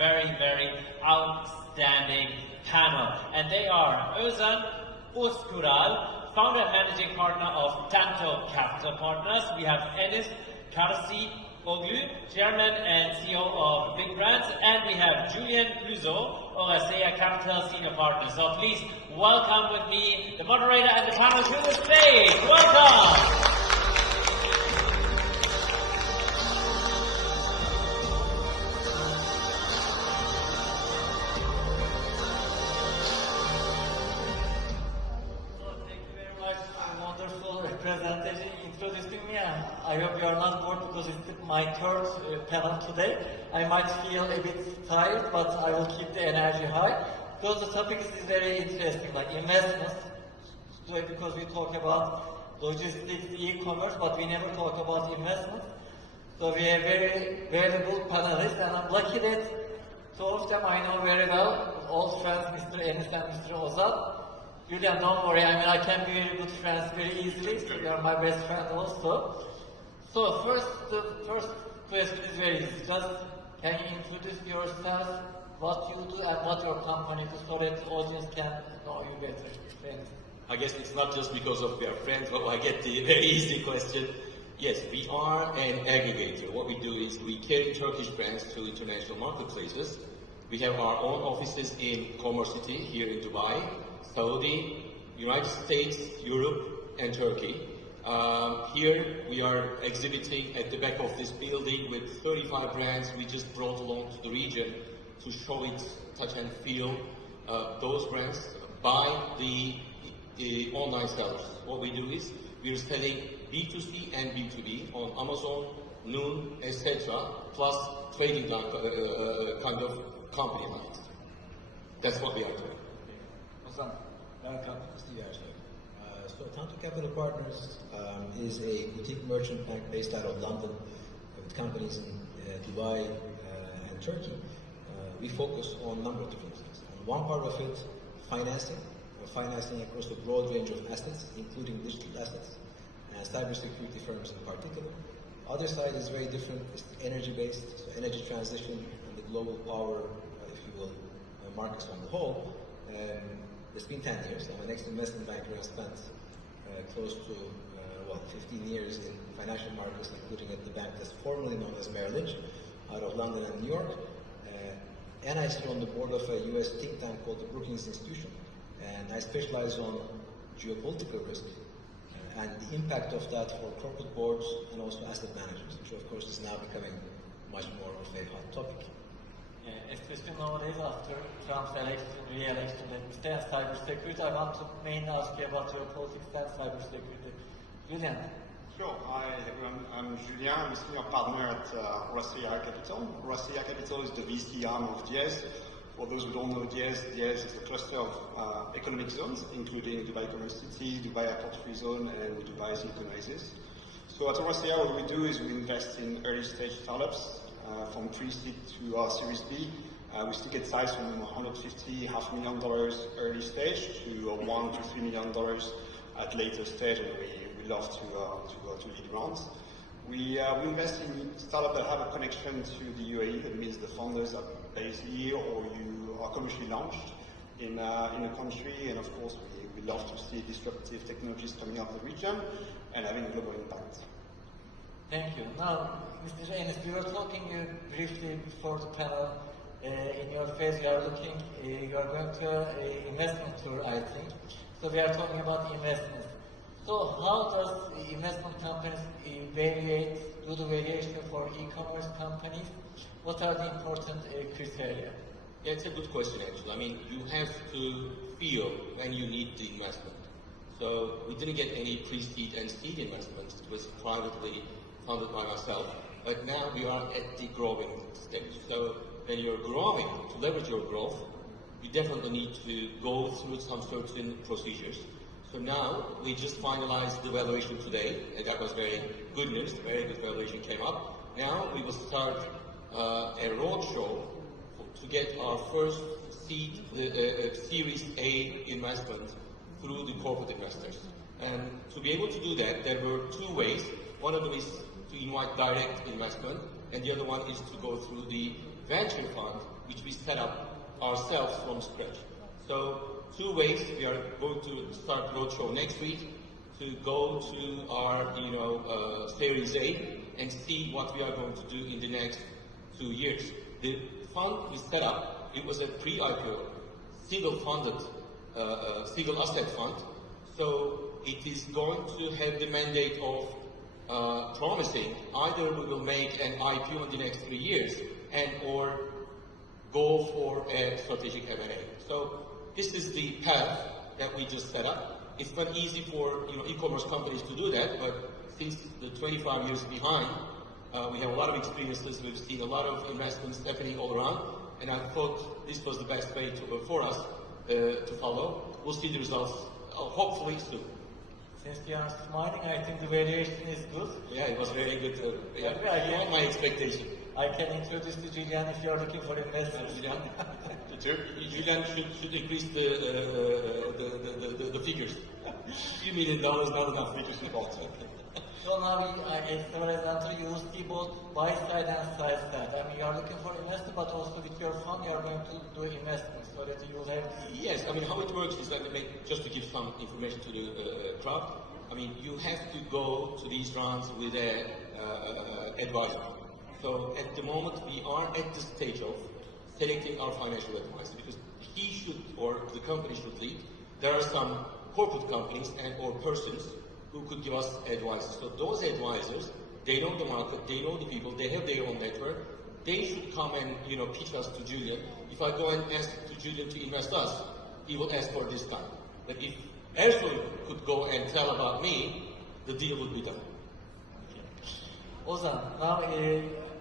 very, very outstanding panel. And they are Ozan Özkural, founder and managing partner of Tanto Capital Partners. We have Enes Oglu, Chairman and CEO of Big Brands, and we have Julian Luzo, OSEA Capital Senior Partner. So please welcome with me the moderator and the panel to the stage. Welcome! Presentation introducing me. I hope you are not bored because it's my third panel today. I might feel a bit tired, but I will keep the energy high because the topic is very interesting, like investments. So because we talk about logistics, e-commerce, but we never talk about investments. So we have very valuable panelists, and I'm lucky that two of them I know very well, old friends, Mr. Enes and Mr. Ozan. Julian, don't worry, I mean, I can be very good friends very easily, so you are my best friend also. So the first question is very easy. Just can you introduce yourself, what you do and what your company does, so that the audience can know you better? Thanks. I guess it's not just because of we are friends, but I get the very easy question. Yes, we are an aggregator. What we do is we carry Turkish brands to international marketplaces. We have our own offices in Commerce City here in Dubai, Saudi, United States, Europe, and Turkey. Here we are exhibiting at the back of this building with 35 brands we just brought along to the region to show it, touch and feel those brands by the online sellers. What we do is we are selling B2C and B2B on Amazon, Noon, etc., plus trading kind of company lines. That's what we are doing. Welcome. So Tanto Capital Partners is a boutique merchant bank based out of London with companies in Dubai and Turkey. We focus on a number of different things. On one part of it, financing across a broad range of assets, including digital assets and cybersecurity firms in particular. Other side is very different. It's energy-based, so energy transition and the global power, if you will, markets on the whole. It's been 10 years. I'm an ex-investment banker and spent close to 15 years in financial markets, including at the bank that's formerly known as Merrill Lynch, out of London and New York. And I sit on the board of a US think tank called the Brookings Institution. And I specialize on geopolitical risk and the impact of that for corporate boards and also asset managers, which of course is now becoming much more of a hot topic. Especially nowadays after Trump's election, re-election, let me say, and cybersecurity, I want to mainly ask you about your politics and cybersecurity. Julian. Sure. Hi everyone, I'm Julian. I'm a senior partner at OSEA Capital. OSEA Capital is the VC arm of DIES. For those who don't know DIES is a cluster of economic zones, including Dubai Commerce City, Dubai Airport Free Zone, and Dubai Silicon Oasis. So at OSEA, what we do is we invest in early stage startups. From pre-seed to Series B, we still get size from $150, $500,000 early stage to $1 to $3 million at later stage, and we love to lead rounds. We invest in startups that have a connection to the UAE. That means the founders are based here, or you are commercially launched in a country, and of course we love to see disruptive technologies coming out of the region and having a global impact. Thank you. Now, Mr. Enes, we were talking briefly before the panel. In your phase, you are going to an investment tour, I think. So we are talking about investments. So how does investment companies do the valuation for e-commerce companies? What are the important criteria? Yeah, it's a good question actually. I mean, you have to feel when you need the investment. So we didn't get any pre-seed and seed investments. It was privately funded by myself, but now we are at the growing stage. So when you're growing, to leverage your growth, you definitely need to go through some certain procedures. So now we just finalized the valuation today, and that was very good news. Very good valuation came up. Now we will start a roadshow to get our first seed, Series A investment through the corporate investors. And to be able to do that, there were two ways. One of them is to invite direct investment, and the other one is to go through the venture fund, which we set up ourselves from scratch. So 2 ways. We are going to start roadshow next week to go to our, Series A and see what we are going to do in the next 2 years. The fund we set up, it was a pre-IPO, single-funded, single asset fund. So it is going to have the mandate of promising either we will make an IPO in the next 3 years and or go for a strategic M&A. So this is the path that we just set up. It's not easy for e-commerce companies to do that, but since the 25 years behind, we have a lot of experiences. We've seen a lot of investments happening all around, and I thought this was the best way for us to follow. We'll see the results hopefully soon. Since you are smiling, I think the valuation is good. Yeah, it was very good. Beyond my expectation. I can introduce to Julian if you are looking for investors. Julian should increase the figures. $2 million, not enough figures to talk. So now, as far as answer, you will see both buy side and sell side. I mean, you are looking for investors, but also with your fund, you are going to do investments so that you will have. Yes, I mean, how it works is that, just to give some information to the crowd, I mean, you have to go to these rounds with an advisor. So at the moment, we are at the stage of selecting our financial advisor because he should, or the company should lead. There are some corporate companies and or persons who could give us advice. So those advisors, they know the market, they know the people, they have their own network. They should come and pitch us to Julian. If I go and ask to Julian to invest us, he will ask for this time. But if Ersoy could go and tell about me, the deal would be done. Ozan, now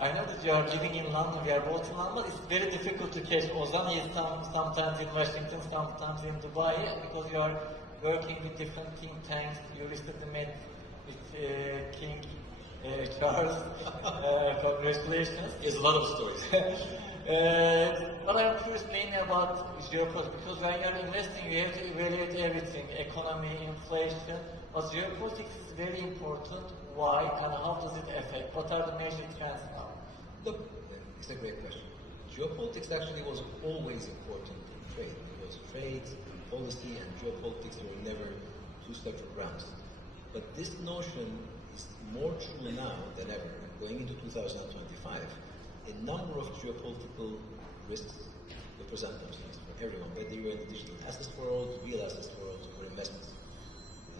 I know that you are living in London, we are both in London, but it's very difficult to catch Ozan. He is sometimes in Washington, sometimes in Dubai, because you are working with different think tanks. You recently met with King Charles. Congratulations. There's a lot of stories. But I'm curious mainly about geopolitics, because when you're investing, you have to evaluate everything, economy, inflation. But geopolitics is very important. Why and how does it affect? What are the major trends now? Look, it's a great question. Geopolitics actually was always important in trade. It was trade, policy, and geopolitics were never two separate grounds. But this notion is more true now than ever. Going into 2025, a number of geopolitical risks will present themselves for everyone, whether you're in the digital assets world, real assets world, or investments.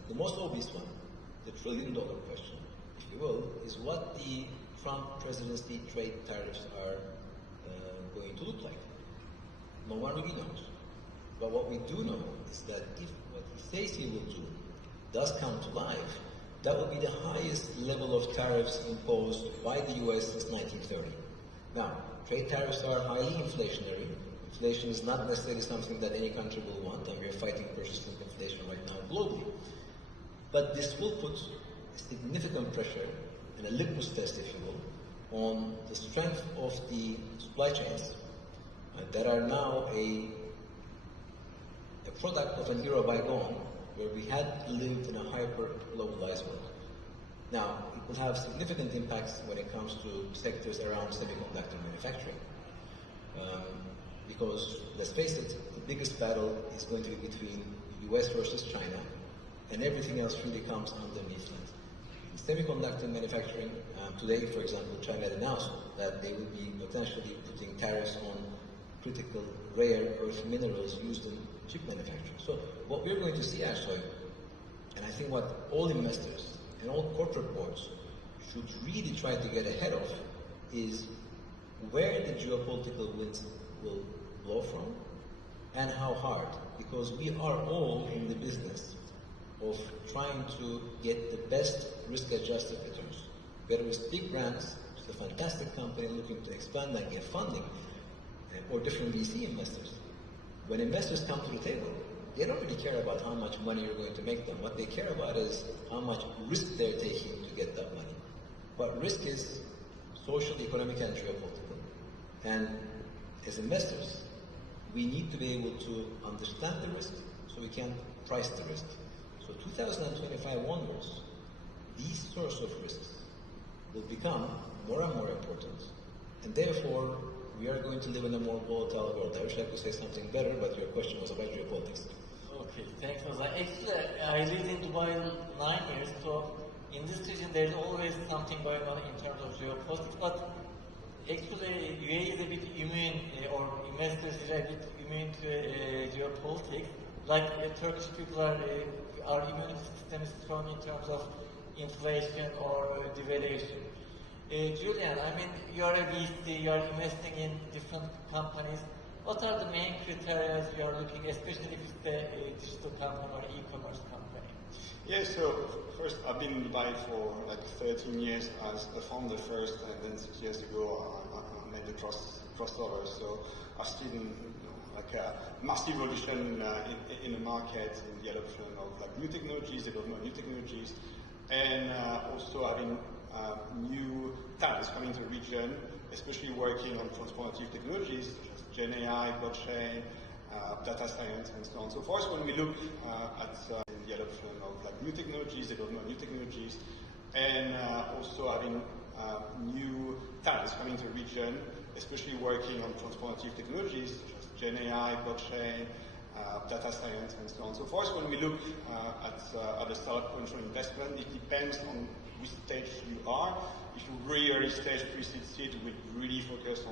The most obvious one, the trillion-dollar question, if you will, is what the Trump presidency trade tariffs are going to look like. No one really knows. But what we do know is that if what he says he will do does come to life, that will be the highest level of tariffs imposed by the US since 1930. Now, trade tariffs are highly inflationary. Inflation is not necessarily something that any country will want, and we are fighting persistent inflation right now globally. But this will put significant pressure and a litmus test, if you will, on the strength of the supply chains that are now a product of an era bygone where we had lived in a hyper-globalized world. Now, it will have significant impacts when it comes to sectors around semiconductor manufacturing. Because, let's face it, the biggest battle is going to be between the US versus China, and everything else really comes underneath that. In semiconductor manufacturing, today, for example, China announced that they will be potentially putting tariffs on critical rare earth minerals used in chip manufacturing. So what we're going to see actually, and I think what all investors and all corporate boards should really try to get ahead of, is where the geopolitical winds will blow from and how hard, because we are all in the business of trying to get the best risk-adjusted returns. Whether it's big brands, it's a fantastic company looking to expand and get funding, or different VC investors. When investors come to the table, they don't really care about how much money you're going to make them. What they care about is how much risk they're taking to get that money. But risk is social, economic, and geopolitical. And as investors, we need to be able to understand the risk so we can price the risk. So 2025 onwards, these sorts of risks will become more and more important. And therefore, we are going to live in a more volatile world. I wish I could say something better, but your question was about geopolitics. Okay, thanks, Ozan. Actually, I lived in Dubai 9 years, so in this region there is always something going on in terms of geopolitics, but actually UAE is a bit immune, or investors are a bit immune to geopolitics. Like Turkish people our immune system is strong in terms of inflation or devaluation. Julian, I mean, you are a VC, you are investing in different companies. What are the main criteria you are looking, especially if it's a digital company or e-commerce company? Yeah, so first, I've been in Dubai for like 13 years as a founder first, and then 6 years ago I made the crossover. So I've seen like a massive evolution in the market, in the adoption of like new technologies, development of new technologies, and also having new talents coming to the region, especially working on transformative technologies such as Gen AI, blockchain, data science, and so on and so forth. When we look at the adoption of like new technologies, development of new technologies, and also having new talents coming to the region, especially working on transformative technologies such as Gen AI, blockchain, data science, and so on and so forth. When we look at the startup potential investment, it depends on which stage you are. If you're really early stage, pre-seed seed, we really focus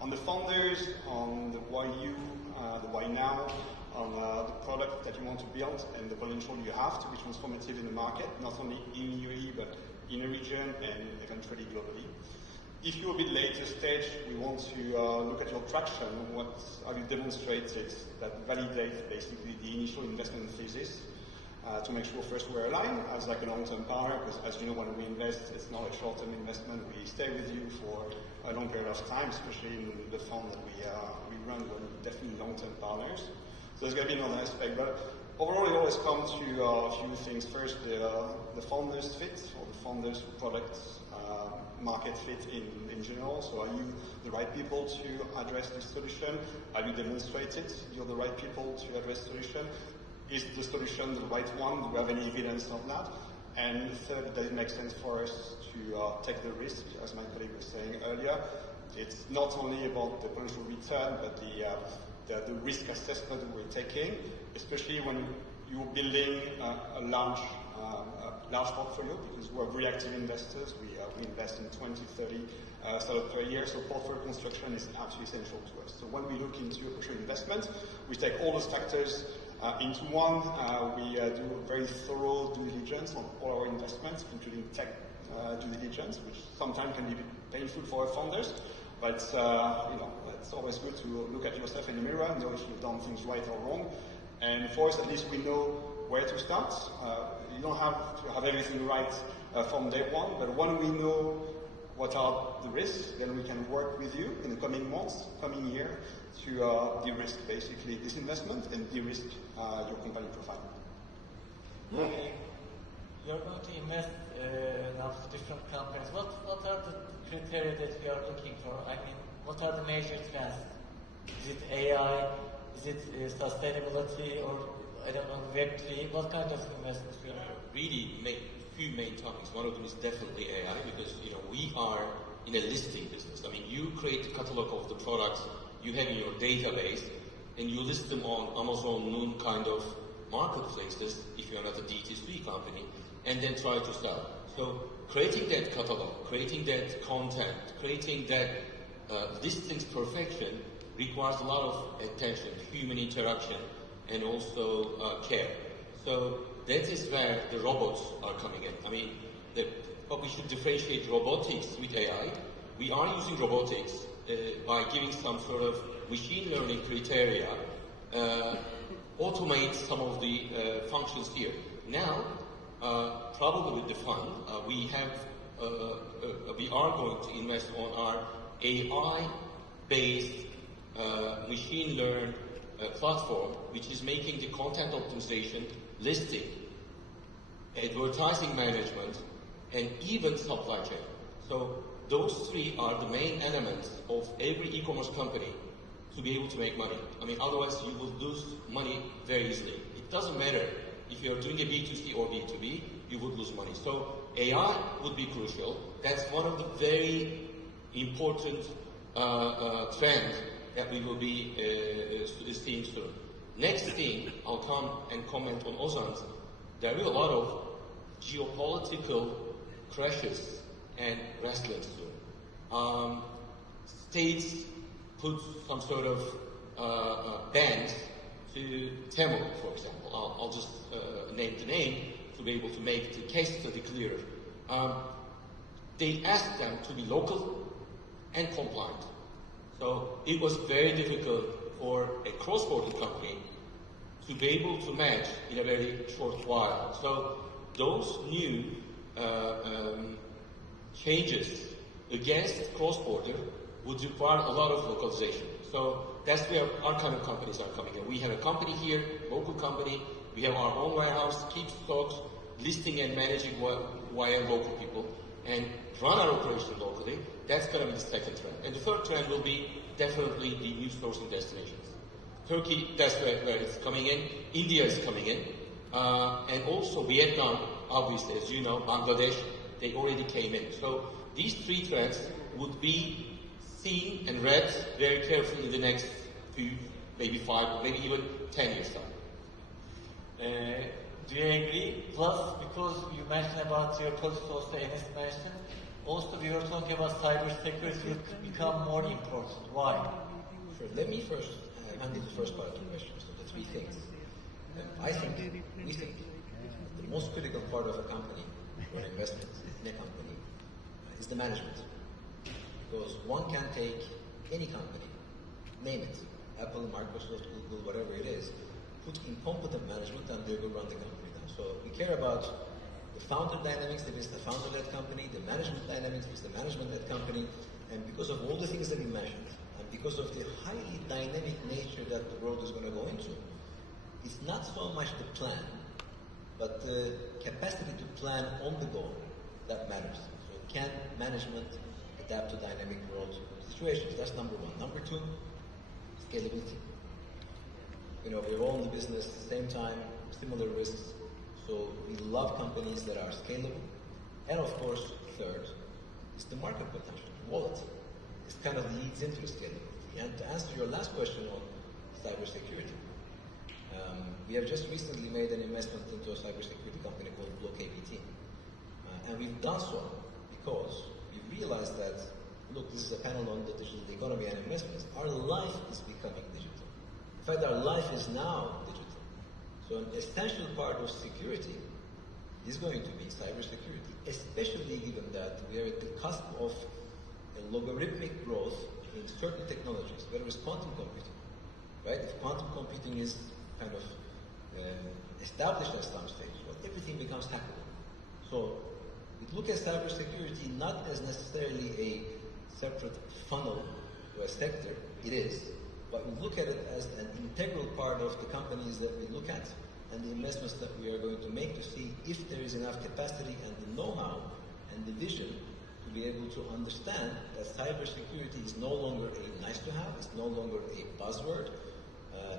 on the founders, on the why you, the why now, on the product that you want to build, and the potential you have to be transformative in the market, not only in UAE, but in a region and eventually globally. If you're a bit later stage, we want to look at your traction, what have you demonstrated that validates basically the initial investment thesis, to make sure first we're aligned as like a long-term partner, because as you know, when we invest, it's not a short-term investment. We stay with you for a long period of time, especially in the fund that we run. We're definitely long-term partners. So there's going to be another aspect, but overall it always comes to a few things. First, the founders fit, or the founders products market fit in general. So are you the right people to address this solution? Have you demonstrated you're the right people to address the solution? Is the solution the right one? Do we have any evidence of that? And third, does it make sense for us to take the risk, as my colleague was saying earlier? It's not only about the potential return, but the risk assessment we're taking, especially when you're building a large portfolio, because we're very active investors. We invest in 20, 30 startups per year, so portfolio construction is absolutely essential to us. So when we look into a potential investment, we take all those factors into one. We do a very thorough due diligence on all our investments, including tech due diligence, which sometimes can be painful for our founders, but it's always good to look at yourself in the mirror, know if you've done things right or wrong. And for us, at least, we know where to start. You don't have to have everything right from day one, but when we know what are the risks, then we can work with you in the coming months, coming year, to de-risk basically this investment and de-risk your company profile. Okay. You're going to invest now to different companies. What are the criteria that you are looking for? I mean, what are the major trends? Is it AI? Is it sustainability, or I don't know, Web3? What kind of investments we are? Really, few main topics. One of them is definitely AI, because we are in a listing business. I mean, you create a catalog of the products you have in your database, and you list them on Amazon, Noon kind of marketplaces, if you're not a D2C company, and then try to sell. So creating that catalog, creating that content, creating that listings perfection requires a lot of attention, human interaction, and also care. So that is where the robots are coming in. I mean, but we should differentiate robotics with AI. We are using robotics by giving some sort of machine learning criteria, automate some of the functions here. Now, probably with the fund, we are going to invest on our AI-based machine learn platform, which is making the content optimization, listing, advertising management, and even supply chain. So those three are the main elements of every e-commerce company to be able to make money. I mean, otherwise you will lose money very easily. It doesn't matter if you're doing a B2C or B2B, you would lose money. So AI would be crucial. That's one of the very important trend that we will be seeing soon. Next thing, I'll come and comment on Ozan's. There will be a lot of geopolitical crashes and wrestling soon. States put some sort of bans to Tamil, for example. I'll just name the name to be able to make the case study clearer. They asked them to be local and compliant. So it was very difficult for a cross-border company to be able to match in a very short while. So those new changes against cross-border would require a lot of localization. So that's where our kind of companies are coming in. We have a company here, local company. We have our own warehouse, keep stocks, listing and managing via local people, and run our operation locally. That's going to be the second trend. And the third trend will be definitely the new sourcing destinations. Turkey, that's where it's coming in. India is coming in. And also Vietnam, obviously, as you know, Bangladesh, they already came in. So these three trends would be seen and read very carefully in the next few, maybe 5, maybe even 10 years time. Do you agree? Plus, because you mentioned about your politics, also Enes mentioned, also we were talking about cyber security will become more important. Why? Sure. Let me first handle the first part of the question, so the three things. We think the most critical part of a company or an investment in a company is the management. Because one can take any company, name it, Apple, Microsoft, Google, whatever it is, put incompetent management and they will run the company down. So we care about the founder dynamics if it's the founder-led company, the management dynamics if it's the management-led company, and because of all the things that we mentioned, and because of the highly dynamic nature that the world is going to go into, it's not so much the plan, but the capacity to plan on the go that matters. So can management adapt to dynamic world situations? That's number one. Number two, scalability. You know, we're all in the business at the same time, similar risks, so we love companies that are scalable. And of course, third, is the market potential, wallet. This kind of leads into scalability. And to answer your last question on cybersecurity, we have just recently made an investment into a cybersecurity company called BlockAPT. And we've done so because we realized that, look, this is a panel on the digital economy and investments. Our life is becoming digital. In fact, our life is now digital. So an essential part of security is going to be cybersecurity, especially given that we are at the cusp of a logarithmic growth in certain technologies, whether it's quantum computing, right? If quantum computing is kind of established at some stage, well, everything becomes hackable. So we look at cybersecurity not as necessarily a separate funnel or a sector, it is, but we look at it as an integral part of the companies that we look at and the investments that we are going to make to see if there is enough capacity and the know-how and the vision to be able to understand that cybersecurity is no longer a nice to have, it's no longer a buzzword.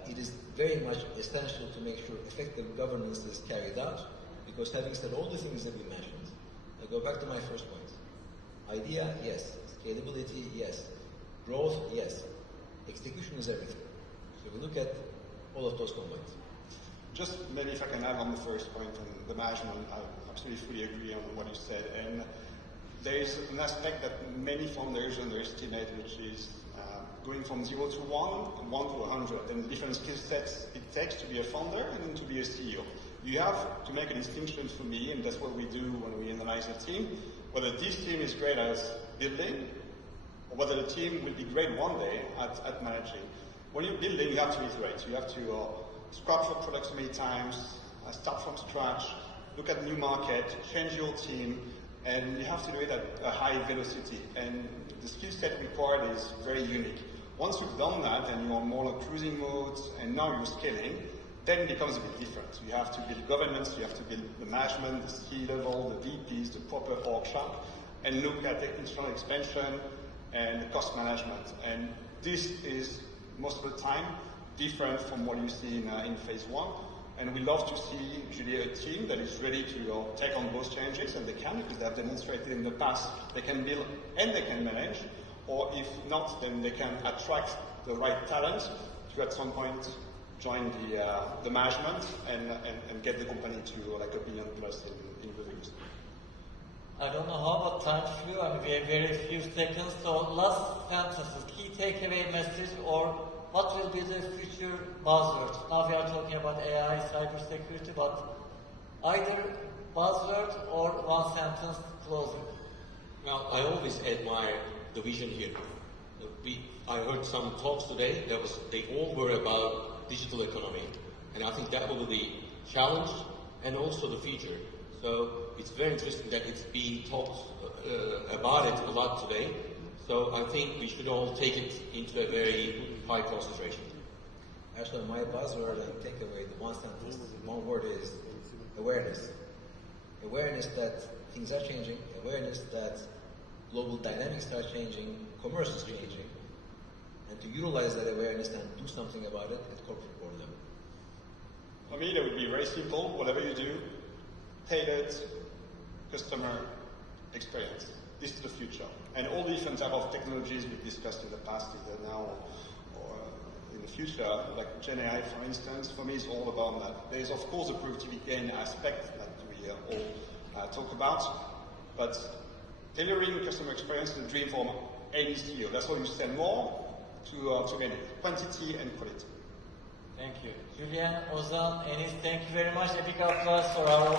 It is very much essential to make sure effective governance is carried out, because having said all the things that we mentioned, I go back to my first point. Idea, yes. Scalability, yes. Growth, yes. Execution is everything. So we look at all of those combined. Just maybe if I can add on the first point on the management, I absolutely fully agree on what you said. And there is an aspect that many founders underestimate, which is going from 0 to 1 to 100, and the different skill sets it takes to be a founder and to be a CEO. You have to make a distinction for me, and that's what we do when we analyze a team, whether this team is great at building, or whether the team will be great one day at managing. When you're building, you have to iterate. You have to scrap your products many times, start from scratch, look at new market, change your team, and you have to do it at a high velocity. And the skill set required is very unique. Once you've done that and you're more like cruising modes and now you're scaling, then it becomes a bit different. You have to build governance, you have to build the management, the C-level, the VPs, the proper org chart, and look at the internal expansion and the cost management. And this is, most of the time, different from what you see in phase one. And we love to see usually a team that is ready to take on those changes, and they can, because they have demonstrated in the past they can build and they can manage, or if not, then they can attract the right talent to at some point join the management and get the company to like $1 billion plus in revenues. I don't know how about time flew, and we have very few seconds. So last sentences, key takeaway message, or what will be the future buzzwords? Now we are talking about AI, cybersecurity, but either buzzword or one sentence closing. Well, I always admire the vision here. I heard some talks today, they all were about digital economy, and I think that will be the challenge and also the future. So it's very interesting that it's being talked about it a lot today. So I think we should all take it into a very high concentration. Actually, my buzzword and takeaway, the one sentence, one word is awareness. Awareness that things are changing, awareness that global dynamics are changing, commerce is changing, and to utilize that awareness and do something about it at corporate board level. For me, that would be very simple. Whatever you do, tailored customer experience. This is the future. And all the different type of technologies we've discussed in the past, either now or in the future, like Gen AI, for instance, for me is all about that. There is, of course, a productivity gain aspect that we all talk about, but tailoring customer experience is a dream for any CEO. That's why you sell more to gain it. Quantity and quality. Thank you. Julien, Ozan, Enis, thank you very much. A big applause for our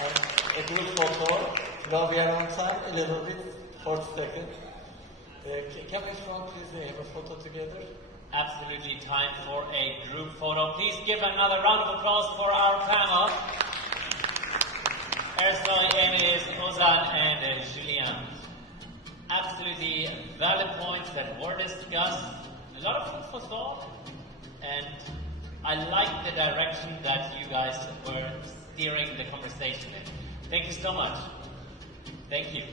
and a good photo. Now we are on time, a little bit, 40 seconds. Can we please have a photo together? Absolutely time for a group photo. Please give another round of applause for our panel. Ersoy, Enis, Ozan, and Julien. Absolutely valid points that were discussed. A lot of food for thought, and I like the direction that you guys were steering the conversation in. Thank you so much. Thank you.